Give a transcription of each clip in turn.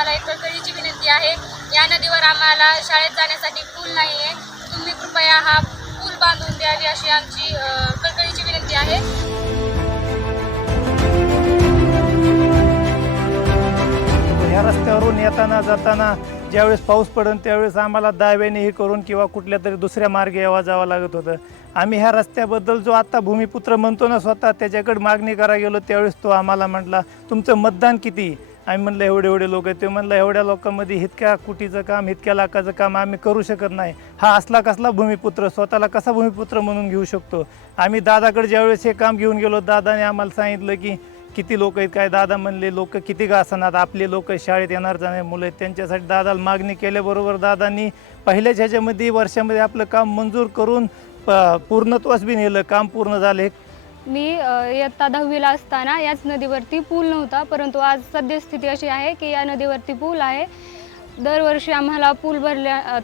तुम्हाला एक कळकळीची विनंती आहे, या नदीवर आम्हाला शाळेत जाण्यासाठी पूल नाही आहे, तुम्ही कृपया हा पूल बांधून द्यावी अशी आमची कळकळीची विनंती आहे. ह्या रस्त्यावरून येताना जाताना ज्यावेळेस पाऊस पडन त्यावेळेस आम्हाला दाव्याने हे करून किंवा कुठल्या तरी दुसऱ्या मार्गे यावं जावं लागत होतं. आम्ही ह्या रस्त्याबद्दल जो आत्ता भूमिपुत्र म्हणतो ना स्वतः, त्याच्याकडे मागणी करायला गेलो त्यावेळेस तो आम्हाला म्हटला तुमचं मतदान किती. आम्ही म्हणलं एवढे लोक आहेत. ते म्हणलं एवढ्या लोकांमध्ये इतक्या कुटीचं काम इतक्या लाखाचं काम आम्ही करू शकत नाही. हा असला कसला भूमिपुत्र, स्वतःला कसा भूमिपुत्र म्हणून घेऊ शकतो. आम्ही दादाकडे ज्यावेळेस हे काम घेऊन गेलो, दादाने आम्हाला सांगितलं की किती लोक आहेत काय. दादा म्हणले लोक किती का असणार, आपले लोक शाळेत येणार जाणारे मुलं आहेत, त्यांच्यासाठी दादाला मागणी केल्याबरोबर दादांनी पहिल्याच ह्याच्यामध्ये वर्षामध्ये आपलं काम मंजूर करून पूर्णत्वास बी नेलं. काम पूर्ण झाले. मी इयत्ता 10वीला असताना याच नदीवरती पूल नव्हता, परंतु आज सद्यस्थिती अशी आहे की या नदीवरती पूल आहे. दरवर्षी आम्हाला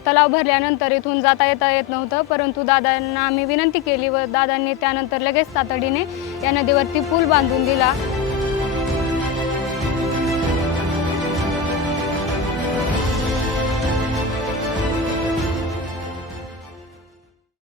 तलाव भरल्यानंतर इथून जाता येत नव्हतं, परंतु दादांना आम्ही विनंती केली व दादांनी त्यानंतर लगेच तातडीने या नदीवरती पूल बांधून दिला.